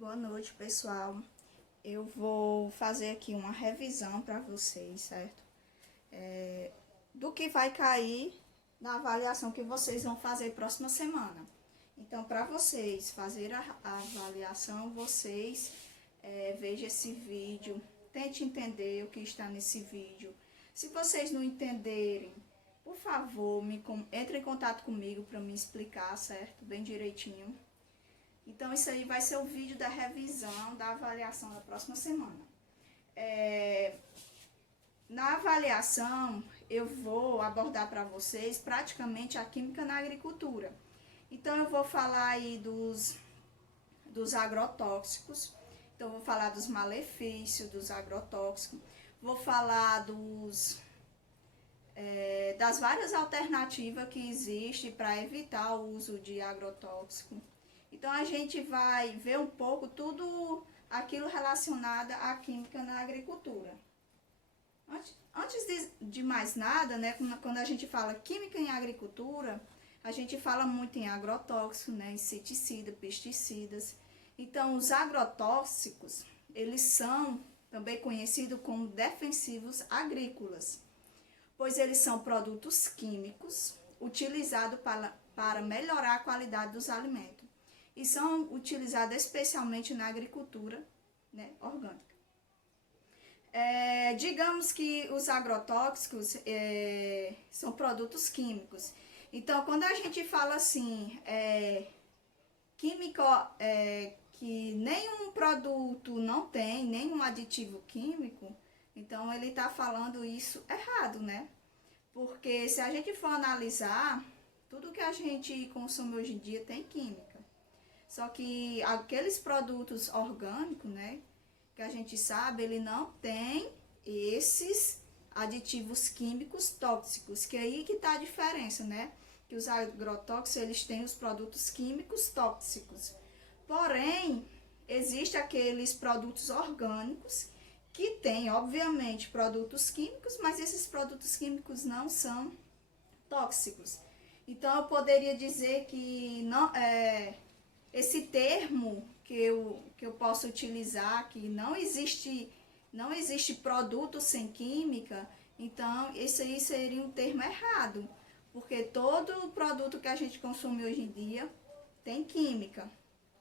Boa noite, pessoal. Eu vou fazer aqui uma revisão para vocês, certo? Do que vai cair na avaliação que vocês vão fazer próxima semana. Então, para vocês fazer a avaliação, vocês vejam esse vídeo, tente entender o que está nesse vídeo. Se vocês não entenderem, por favor, entre em contato comigo para me explicar, certo? Bem direitinho. Então, isso aí vai ser o vídeo da revisão da avaliação da próxima semana. Na avaliação, eu vou abordar para vocês praticamente a química na agricultura. Então, eu vou falar aí dos agrotóxicos. Então, eu vou falar dos malefícios dos agrotóxicos. Vou falar das várias alternativas que existem para evitar o uso de agrotóxico. Então, a gente vai ver um pouco tudo aquilo relacionado à química na agricultura. Antes de mais nada, né, quando a gente fala química em agricultura, a gente fala muito em agrotóxico, né, inseticida, pesticidas. Então, os agrotóxicos, eles são também conhecidos como defensivos agrícolas, pois eles são produtos químicos utilizados para melhorar a qualidade dos alimentos e são utilizados especialmente na agricultura, né, orgânica. Digamos que os agrotóxicos são produtos químicos. Então, quando a gente fala assim, químico, que nenhum produto não tem, nenhum aditivo químico, então ele está falando isso errado, né? Porque se a gente for analisar, tudo que a gente consome hoje em dia tem química. Só que aqueles produtos orgânicos, né, que a gente sabe, ele não tem esses aditivos químicos tóxicos, que é aí que está a diferença, né? Que os agrotóxicos, eles têm os produtos químicos tóxicos. Porém, existem aqueles produtos orgânicos que têm, obviamente, produtos químicos, mas esses produtos químicos não são tóxicos. Então, eu poderia dizer que esse termo que eu posso utilizar, que não existe produto sem química, então esse aí seria um termo errado, porque todo produto que a gente consome hoje em dia tem química,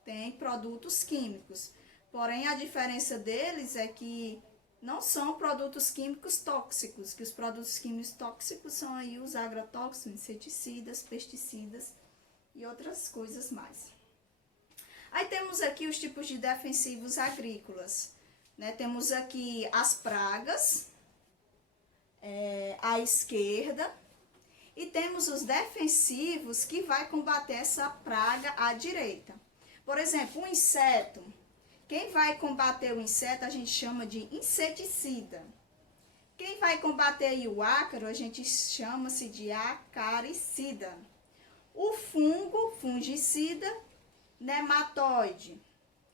tem produtos químicos. Porém, a diferença deles é que não são produtos químicos tóxicos, que os produtos químicos tóxicos são aí os agrotóxicos, inseticidas, pesticidas e outras coisas mais. Aí temos aqui os tipos de defensivos agrícolas, né? Temos aqui as pragas, à esquerda, e temos os defensivos que vai combater essa praga à direita. Por exemplo, um inseto. Quem vai combater o inseto a gente chama de inseticida. Quem vai combater o ácaro a gente chama-se de acaricida. O fungo, fungicida. Nematóide,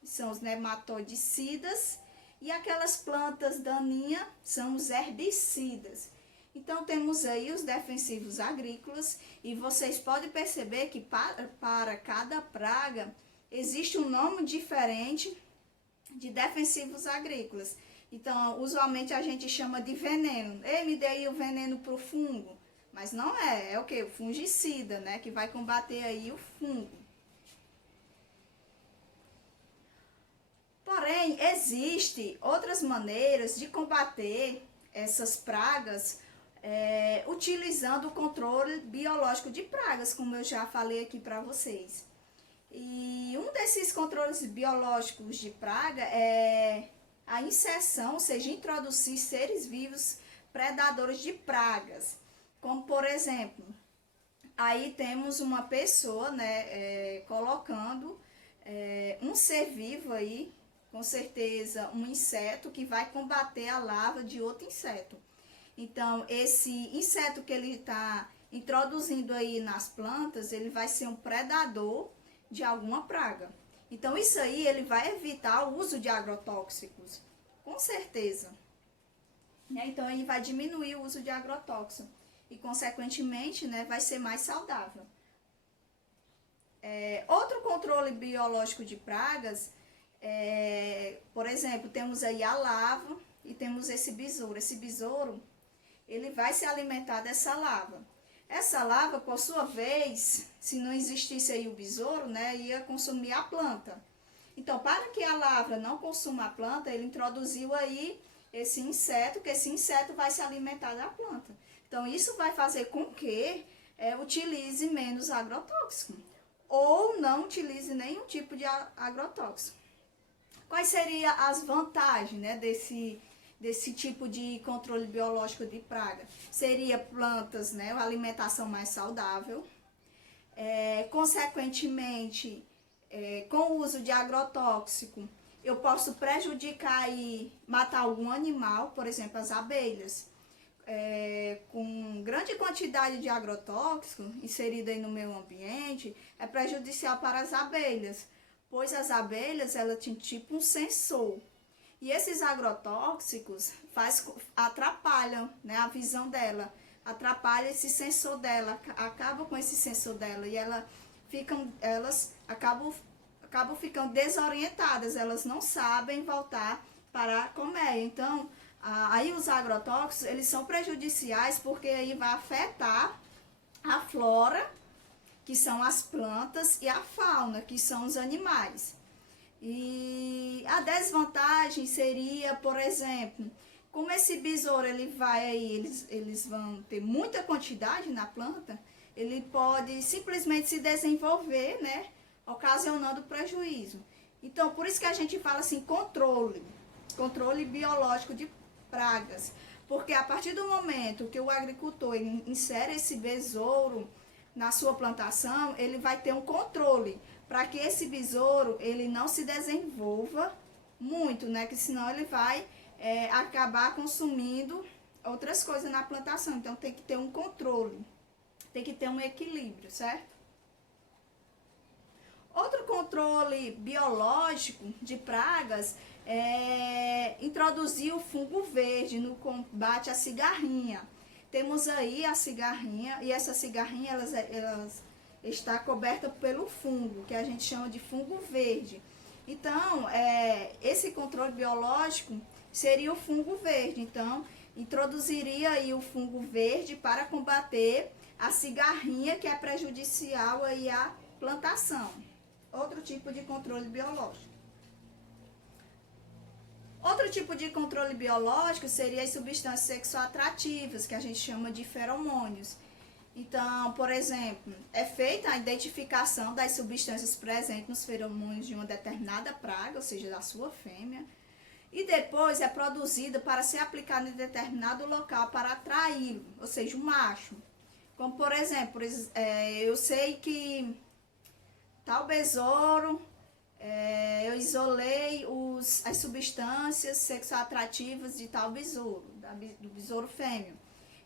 são os nematodicidas, e aquelas plantas daninhas são os herbicidas. Então, temos aí os defensivos agrícolas, e vocês podem perceber que para cada praga existe um nome diferente de defensivos agrícolas. Então, usualmente a gente chama de veneno. Ei, me dê aí o veneno para o fungo. Mas não é o que? O fungicida, né? Que vai combater aí o fungo. Porém, existem outras maneiras de combater essas pragas utilizando o controle biológico de pragas, como eu já falei aqui para vocês. E um desses controles biológicos de praga é a inserção, ou seja, introduzir seres vivos predadores de pragas. Como, por exemplo, aí temos uma pessoa, né, colocando um ser vivo aí, com certeza um inseto que vai combater a larva de outro inseto. Então, esse inseto que ele está introduzindo aí nas plantas, ele vai ser um predador de alguma praga. Então, isso aí ele vai evitar o uso de agrotóxicos, com certeza. Então, ele vai diminuir o uso de agrotóxicos e, consequentemente, né, vai ser mais saudável. Outro controle biológico de pragas Por exemplo, temos aí a lava e temos esse besouro. Esse besouro, ele vai se alimentar dessa lava. Essa lava, por sua vez, se não existisse aí o besouro, né, ia consumir a planta. Então, para que a larva não consuma a planta, ele introduziu aí esse inseto, que esse inseto vai se alimentar da planta. Então, isso vai fazer com que utilize menos agrotóxico ou não utilize nenhum tipo de agrotóxico. Quais seriam as vantagens, né, desse tipo de controle biológico de praga? Seria plantas, né, uma alimentação mais saudável, consequentemente, com o uso de agrotóxico, eu posso prejudicar e matar algum animal, por exemplo, as abelhas. Com grande quantidade de agrotóxico inserida aí no meio ambiente, é prejudicial para as abelhas, pois as abelhas, elas têm tipo um sensor. E esses agrotóxicos atrapalham, né, a visão dela, atrapalha esse sensor dela, acaba com esse sensor dela e elas acabam ficando desorientadas, elas não sabem voltar para a colmeia. Então, aí os agrotóxicos, eles são prejudiciais porque aí vai afetar a flora, que são as plantas, e a fauna, que são os animais. E a desvantagem seria, por exemplo, como esse besouro eles vão ter muita quantidade na planta, ele pode simplesmente se desenvolver, né, ocasionando prejuízo. Então, por isso que a gente fala assim, controle biológico de pragas, porque a partir do momento que o agricultor insere esse besouro na sua plantação, ele vai ter um controle para que esse besouro ele não se desenvolva muito, né? Que senão ele vai acabar consumindo outras coisas na plantação. Então tem que ter um controle, tem que ter um equilíbrio, certo? Outro controle biológico de pragas é introduzir o fungo verde no combate à cigarrinha. Temos aí a cigarrinha, e essa cigarrinha elas está coberta pelo fungo, que a gente chama de fungo verde. Então, esse controle biológico seria o fungo verde. Então, introduziria aí o fungo verde para combater a cigarrinha, que é prejudicial aí à plantação. Outro tipo de controle biológico. Outro tipo de controle biológico seria as substâncias sexoatrativas, que a gente chama de feromônios. Então, por exemplo, é feita a identificação das substâncias presentes nos feromônios de uma determinada praga, ou seja, da sua fêmea, e depois é produzida para ser aplicada em determinado local para atraí-lo, ou seja, o macho. Como, por exemplo, eu sei que tal besouro, eu isolei as substâncias sexoatrativas de tal besouro, do besouro fêmeo.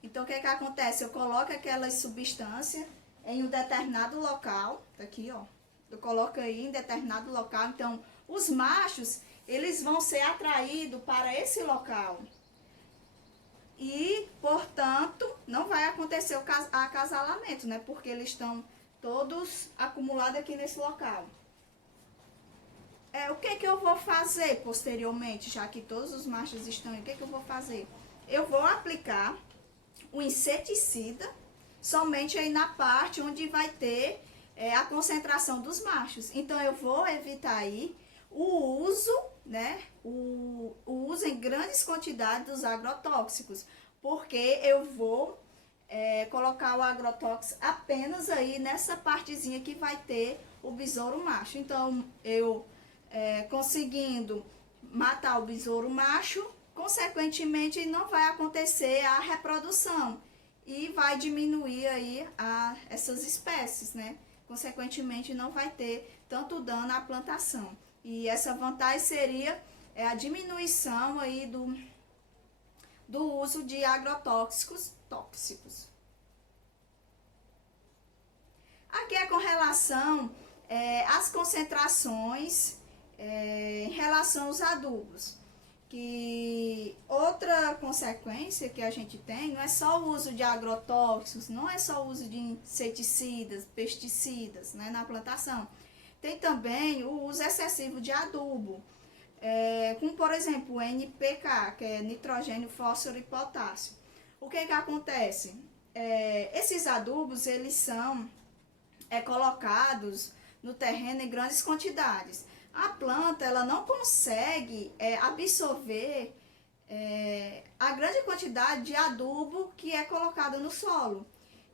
Então, o que acontece? Eu coloco aquela substância em um determinado local, tá aqui, ó. Eu coloco aí em determinado local. Então, os machos, eles vão ser atraídos para esse local. E, portanto, não vai acontecer o acasalamento, né? Porque eles estão todos acumulados aqui nesse local. O que eu vou fazer posteriormente, já que todos os machos estão aí? O que eu vou fazer? Eu vou aplicar o inseticida somente aí na parte onde vai ter a concentração dos machos. Então, eu vou evitar aí o uso, né, o uso em grandes quantidades dos agrotóxicos, porque eu vou colocar o agrotóxico apenas aí nessa partezinha que vai ter o besouro macho. Então, eu conseguindo matar o besouro macho, consequentemente não vai acontecer a reprodução e vai diminuir aí essas espécies, né? Consequentemente não vai ter tanto dano à plantação. E essa vantagem seria a diminuição aí do uso de agrotóxicos tóxicos. Aqui é com relação às concentrações em relação aos adubos. Que outra consequência que a gente tem não é só o uso de agrotóxicos, não é só o uso de inseticidas, pesticidas, né, na plantação. Tem também o uso excessivo de adubo, como por exemplo o NPK, que é nitrogênio, fósforo e potássio. O que acontece? Esses adubos, eles são colocados no terreno em grandes quantidades. A planta, ela não consegue absorver a grande quantidade de adubo que é colocado no solo.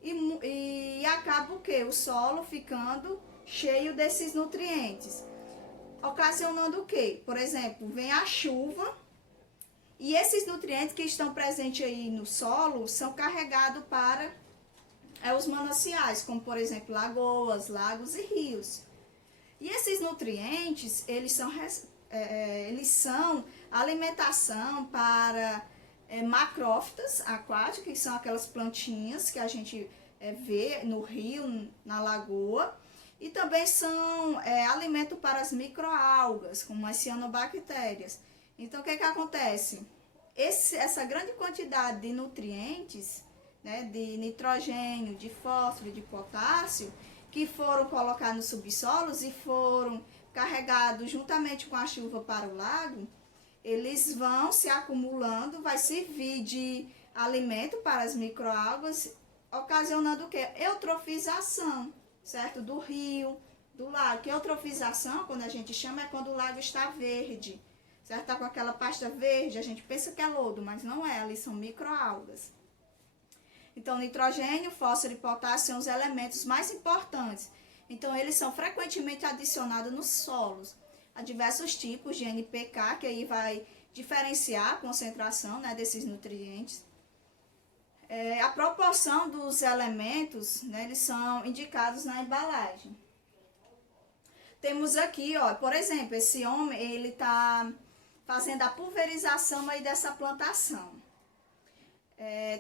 E acaba o quê? O solo ficando cheio desses nutrientes. Ocasionando o quê? Por exemplo, vem a chuva e esses nutrientes que estão presentes aí no solo são carregados para os mananciais, como por exemplo lagoas, lagos e rios. E esses nutrientes, eles são alimentação para macrófitas aquáticas, que são aquelas plantinhas que a gente vê no rio, na lagoa, e também são alimento para as microalgas, como as cianobactérias. Então, o que acontece? Essa grande quantidade de nutrientes, né, de nitrogênio, de fósforo, de potássio, que foram colocados nos subsolos e foram carregados juntamente com a chuva para o lago, eles vão se acumulando, vai servir de alimento para as microalgas, ocasionando o quê? Eutrofização, certo? Do rio, do lago. Que eutrofização, quando a gente chama, é quando o lago está verde, certo? Está com aquela pasta verde, a gente pensa que é lodo, mas não é, ali são microalgas. Então, nitrogênio, fósforo e potássio são os elementos mais importantes. Então, eles são frequentemente adicionados nos solos. Há diversos tipos de NPK, que aí vai diferenciar a concentração, né, desses nutrientes. A proporção dos elementos, né, eles são indicados na embalagem. Temos aqui, ó, por exemplo, esse homem, ele está fazendo a pulverização aí dessa plantação.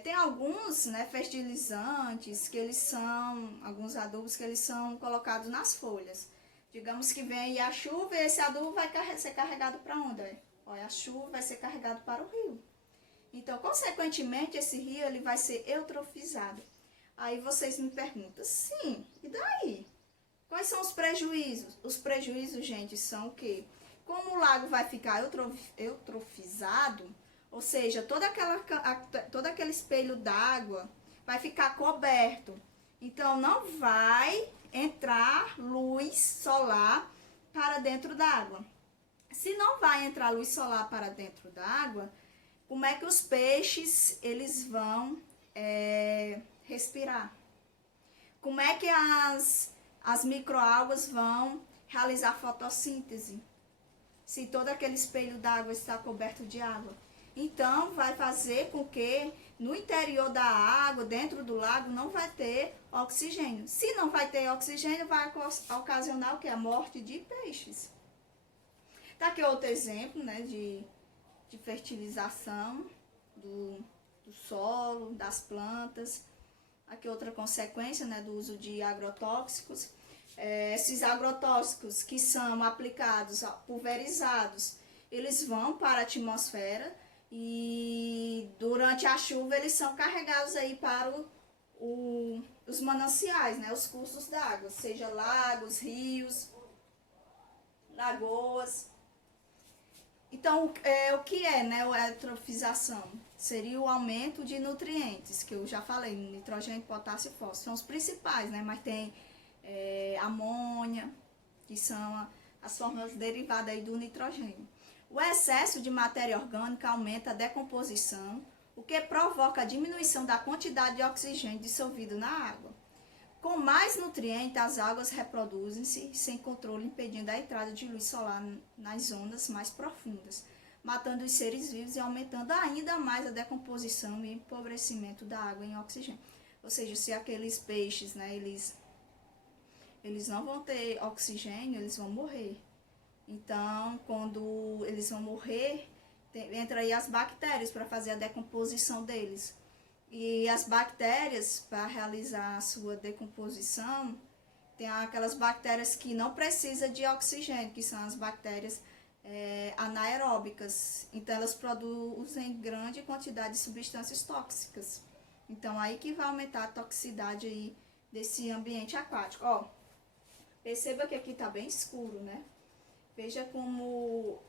Tem alguns, né, fertilizantes que eles são, alguns adubos que eles são colocados nas folhas. Digamos que vem a chuva e esse adubo vai ser carregado para onde? Olha, a chuva vai ser carregado para o rio. Então, consequentemente, esse rio ele vai ser eutrofizado. Aí vocês me perguntam, sim, e daí? Quais são os prejuízos? Os prejuízos, gente, são o quê? Como o lago vai ficar eutrofizado, ou seja, todo aquele espelho d'água vai ficar coberto. Então, não vai entrar luz solar para dentro d'água. Se não vai entrar luz solar para dentro d'água, como é que os peixes eles vão respirar? Como é que as microalgas vão realizar fotossíntese? Se todo aquele espelho d'água está coberto de água. Então, vai fazer com que no interior da água, dentro do lago, não vai ter oxigênio. Se não vai ter oxigênio, vai ocasionar o quê? A morte de peixes. Tá aqui outro exemplo, né, de fertilização do solo, das plantas. Aqui outra consequência, né, do uso de agrotóxicos. Esses agrotóxicos que são aplicados, pulverizados, eles vão para a atmosfera e durante a chuva eles são carregados aí para os mananciais, né, os cursos d'água, seja lagos, rios, lagoas. Então, o que é, né, a eutrofização? Seria o aumento de nutrientes, que eu já falei, nitrogênio, potássio e fósforo, são os principais, né, mas tem amônia, que são as formas derivadas aí do nitrogênio. O excesso de matéria orgânica aumenta a decomposição, o que provoca a diminuição da quantidade de oxigênio dissolvido na água. Com mais nutrientes, as águas reproduzem-se sem controle, impedindo a entrada de luz solar nas zonas mais profundas, matando os seres vivos e aumentando ainda mais a decomposição e empobrecimento da água em oxigênio. Ou seja, se aqueles peixes, né, eles não vão ter oxigênio, eles vão morrer. Então, quando eles vão morrer, entra aí as bactérias para fazer a decomposição deles. E as bactérias, para realizar a sua decomposição, tem aquelas bactérias que não precisam de oxigênio, que são as bactérias anaeróbicas. Então, elas produzem grande quantidade de substâncias tóxicas. Então, aí que vai aumentar a toxicidade aí desse ambiente aquático. Ó, Perceba que aqui está bem escuro, né? Veja como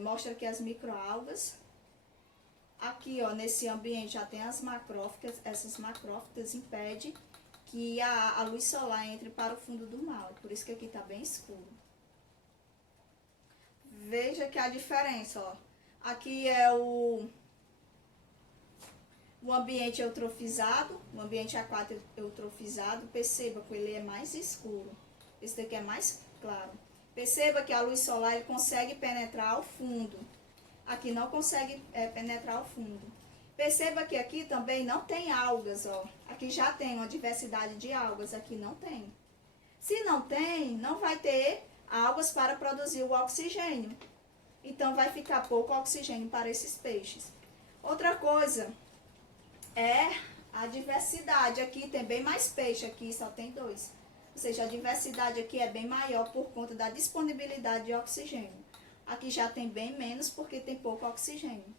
mostra aqui as microalgas. Aqui, ó, nesse ambiente já tem as macrófitas. Essas macrófitas impedem que a luz solar entre para o fundo do mar. Por isso que aqui está bem escuro. Veja que a diferença, ó. Aqui é o ambiente eutrofizado, o ambiente aquático eutrofizado. Perceba que ele é mais escuro. Esse daqui é mais claro. Perceba que a luz solar ele consegue penetrar ao fundo. Aqui não consegue penetrar ao fundo. Perceba que aqui também não tem algas, ó. Aqui já tem uma diversidade de algas, aqui não tem. Se não tem, não vai ter algas para produzir o oxigênio. Então vai ficar pouco oxigênio para esses peixes. Outra coisa é a diversidade. Aqui tem bem mais peixe, aqui só tem 2. Ou seja, a diversidade aqui é bem maior por conta da disponibilidade de oxigênio. Aqui já tem bem menos porque tem pouco oxigênio.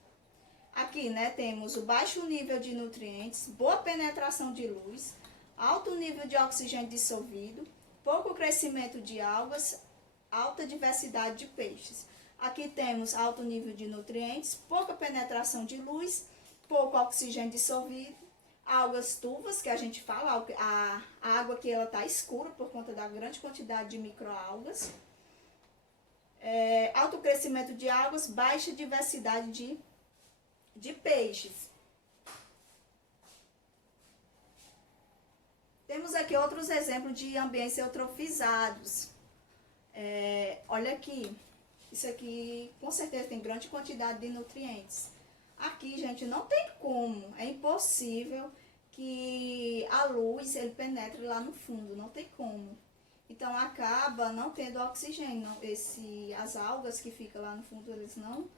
Aqui, né, temos o baixo nível de nutrientes, boa penetração de luz, alto nível de oxigênio dissolvido, pouco crescimento de algas, alta diversidade de peixes. Aqui temos alto nível de nutrientes, pouca penetração de luz, pouco oxigênio dissolvido, algas turvas, que a gente fala, a água aqui ela está escura por conta da grande quantidade de microalgas. Alto crescimento de algas, baixa diversidade de peixes. Temos aqui outros exemplos de ambientes eutrofizados. Olha aqui, isso aqui com certeza tem grande quantidade de nutrientes. Aqui, gente, não tem como, é impossível que a luz ele penetre lá no fundo, não tem como. Então acaba não tendo oxigênio. As algas que ficam lá no fundo, eles não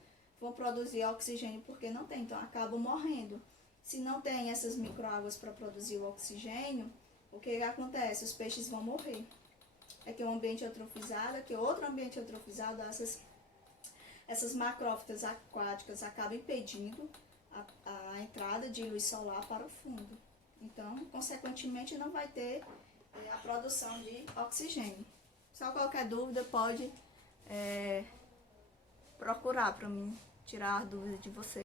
vão produzir oxigênio porque não tem, então acabam morrendo. Se não tem essas microalgas para produzir o oxigênio, o que acontece? Os peixes vão morrer. Aqui é um ambiente eutrofizado, aqui é outro ambiente eutrofizado, essas macrófitas aquáticas acabam impedindo a entrada de luz solar para o fundo. Então, consequentemente, não vai ter a produção de oxigênio. Só qualquer dúvida pode procurar para mim tirar a dúvida de você.